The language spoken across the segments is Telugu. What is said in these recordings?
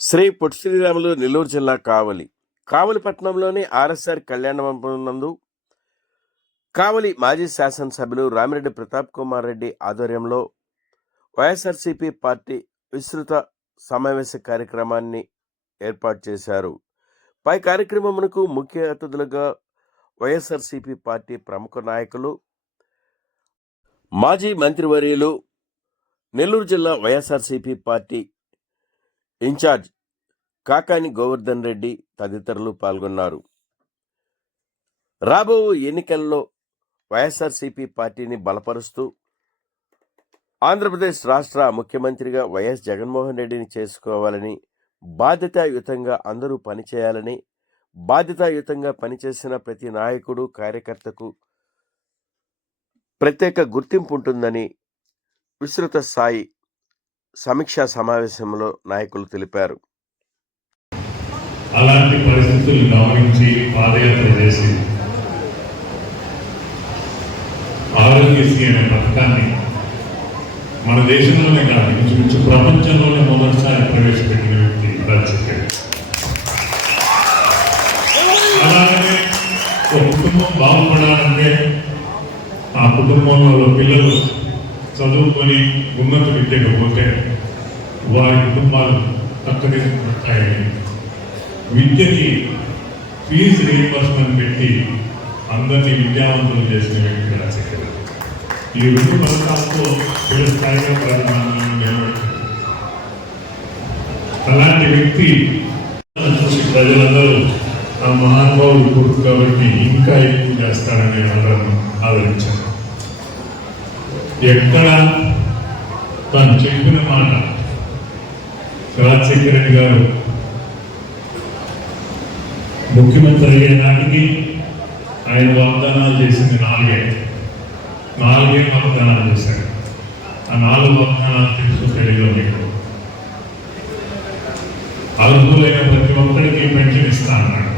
శ్రీ పొట్టి శ్రీరాములు నెల్లూరు జిల్లా కావలి పట్టణంలోని ఆర్ఎస్ఆర్ కళ్యాణ మండపం నందు కావలి మాజీ శాసనసభ్యులు రామిరెడ్డి ప్రతాప్ కుమార్ రెడ్డి ఆధ్వర్యంలో వైఎస్ఆర్సీపీ పార్టీ విస్తృత సమావేశ కార్యక్రమాన్ని ఏర్పాటు చేశారు. పై కార్యక్రమమునకు ముఖ్య అతిథులుగా వైఎస్ఆర్సీపీ పార్టీ ప్రముఖ నాయకులు, మాజీ మంత్రివర్యులు, నెల్లూరు జిల్లా వైఎస్ఆర్సీపీ పార్టీ ఇన్ఛార్జ్ కాకాని గోవర్ధన్ రెడ్డి తదితరులు పాల్గొన్నారు. రాబో ఎన్నికల్లో వైఎస్ఆర్సీపీ పార్టీని బలపరుస్తూ ఆంధ్రప్రదేశ్ రాష్ట్ర ముఖ్యమంత్రిగా వైఎస్ జగన్మోహన్ రెడ్డిని చేసుకోవాలని, బాధ్యతాయుతంగా అందరూ పనిచేయాలని, బాధ్యతాయుతంగా పనిచేసిన ప్రతి నాయకుడు, కార్యకర్తకు ప్రత్యేక గుర్తింపు ఉంటుందని విస్తృత స్థాయి సమీక్షా సమావేశంలో నాయకులు తెలిపారు. అలాంటి పరిస్థితులు గమనించి పాదయాత్ర చేసి ఆరోగ్యశ్రీ అనే పథకాన్ని మన దేశంలోనే కాదు, ఇంచుమించు ప్రపంచంలోనే మొదటిసారి ప్రవేశపెట్టిన వ్యక్తి రాజశేఖర్. అలాగే ఒక కుటుంబం బాగుపడాలంటే ఆ కుటుంబంలో పిల్లలు చదువుకొని ఉన్నత విద్యకు పోతే వారి కుటుంబాలు తక్కదిద్దుతాయని విద్యకి ఫీజు రీయింబర్స్మెంట్ పెట్టి అందరినీ విద్యావంతులు చేసిన వ్యక్తి రాజశేఖర్. ఈ రెండు పథకాలతో స్థాయిగా అలాంటి వ్యక్తి చూసి ప్రజలందరూ ఆ మహానుభావుడు కొడుకు కాబట్టి ఇంకా ఎక్కువ చేస్తాడని అందరూ ఆదరించారు. ఎక్కడ తను చెప్పిన మాట రాజశేఖర రెడ్డి గారు ముఖ్యమంత్రి అయ్యే నాటికి ఆయన వాగ్దానాలు చేసింది నాలుగే వాగ్దానాలు చేశారు. ఆ 4 వాగ్దానాలు తెలుసు తెలియదు. మీకు అర్హులైన ప్రతి ఒక్కరికి పెన్షన్ ఇస్తా అన్నాడు.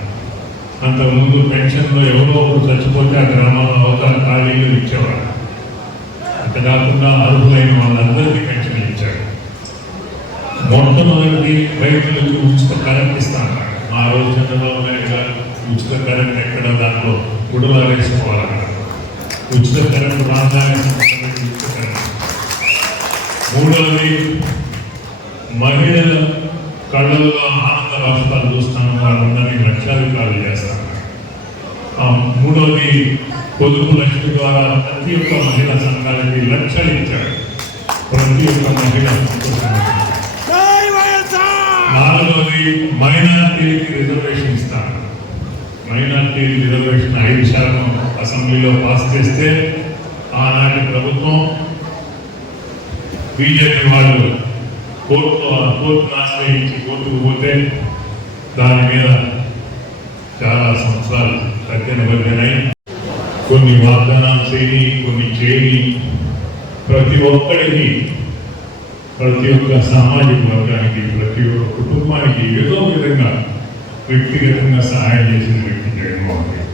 అంతకుముందు పెన్షన్లో ఎవరో ఒకరు చచ్చిపోతే ఆ గ్రామాల్లో అవతల ఖాళీలు ఇచ్చేవాడు. అంత కాకుండా అర్హులైన వాళ్ళందరికీ పెన్షన్ ఇచ్చాడు. మొట్టమొదటి రైతులకు ఉచిత కరెంట్ ఇస్తా అన్నాడు. ఆ రోజు చంద్రబాబు నాయుడు గారు ఉచిత కరెంట్ ఎక్కడ దాంట్లో గుడలా వేసుకోవాలన్నారు. ఉచిత కరెంట్ రాజధాని ఉచిత కరెంట్. మూడవది మహిళల కళ్ళల్లో ఆనంద రాష్ట్రాలు చూస్తాను వాళ్ళందరినీ లక్షాధికారులు చేస్తాను. మూడవది పొదుపు లక్ష్మి ద్వారా ప్రతి ఒక్క మహిళా సంఘాలకి లక్షలు ఇచ్చాడు. ప్రతి ఒక్క మహిళ సంతోషంగా. నాలుగవది మైనార్టీలకి రిజర్వేషన్ ఇస్తాను. మైనార్టీ రిజర్వేషన్ 5% అసెంబ్లీలో పాస్ చేస్తే ఆనాటి ప్రభుత్వం బీజేపీ వాళ్ళు కోర్టును ఆశ్రయించి కోర్టుకు పోతే దాని మీద చాలా సంవత్సరాలు తగ్గినబడినాయి. కొన్ని వాగ్దానాలు చేయని, కొన్ని చేయని, ప్రతి ఒక్కరికి, ప్రతి ఒక్క సామాజిక వర్గానికి, ప్రతి ఒక్క కుటుంబానికి ఏదో విధంగా వ్యక్తిగతంగా సహాయం చేసిన వ్యక్తి జగన్మోహన్ రెడ్డి.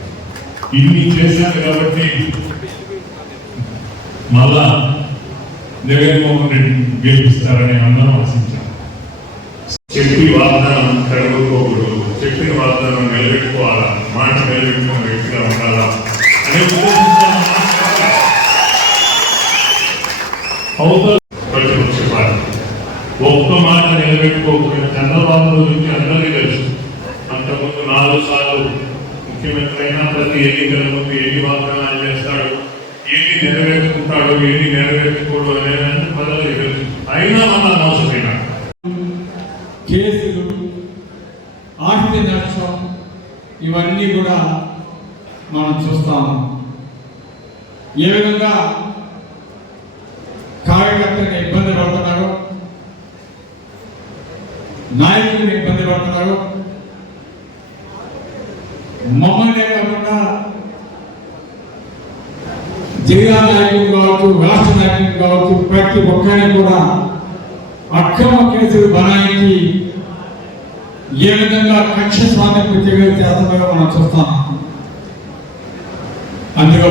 ఇన్ని చేశారు కాబట్టి మళ్ళా జగన్మోహన్ రెడ్డి గెలిపిస్తారని అందరం ఆశించాం. చెప్పి వాగ్దానం కడగకూడదు, చెప్పిన వాగ్దానం నిలబెట్టుకోవాలా, మాట నిలబెట్టుకున్న వ్యక్తిగా ఉండాలా అనే చెప్పాలి. ఒక్క మాట నిలబెట్టుకోకుండా చంద్రబాబు గురించి అందరికీ తెలుసు. అంతకుముందు 4 సార్లు ముఖ్యమంత్రి అయినా ప్రతి ఎన్నికల ముందు ఎన్ని వాగ్దానాలు చేస్తాడు, ఎన్ని నెరవేర్చుకుంటాడు, ఎన్ని నెరవేర్చుకోడు అనేది ప్రజలకు తెలుసు. అయినా మన మోసపోయినా కేసులు, ఆస్తి నష్టం ఇవన్నీ కూడా మనం చూస్తాము. ఏ విధంగా కార్యకర్తలను ఇబ్బంది పడుతున్నారు, నాయకులను ఇబ్బంది పడుతున్నారు. మమ్మల్నే కాకుండా జిల్లా నాయకులు కావచ్చు, రాష్ట్ర నాయకులు కావచ్చు, ప్రతి ఒక్కరిని కూడా అక్రమ కేసులు బనాయించి ఏ విధంగా కక్ష సాధింపు చేస్తున్నారో మనం చూస్తాం. అందులో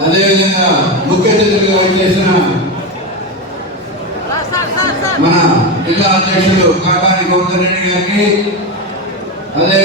అదేవిధంగా ముఖ్య అతిథులుగా వచ్చేసిన మన జిల్లా అధ్యక్షుడు కాకాని గౌతమ్ రెడ్డి గారికి అదే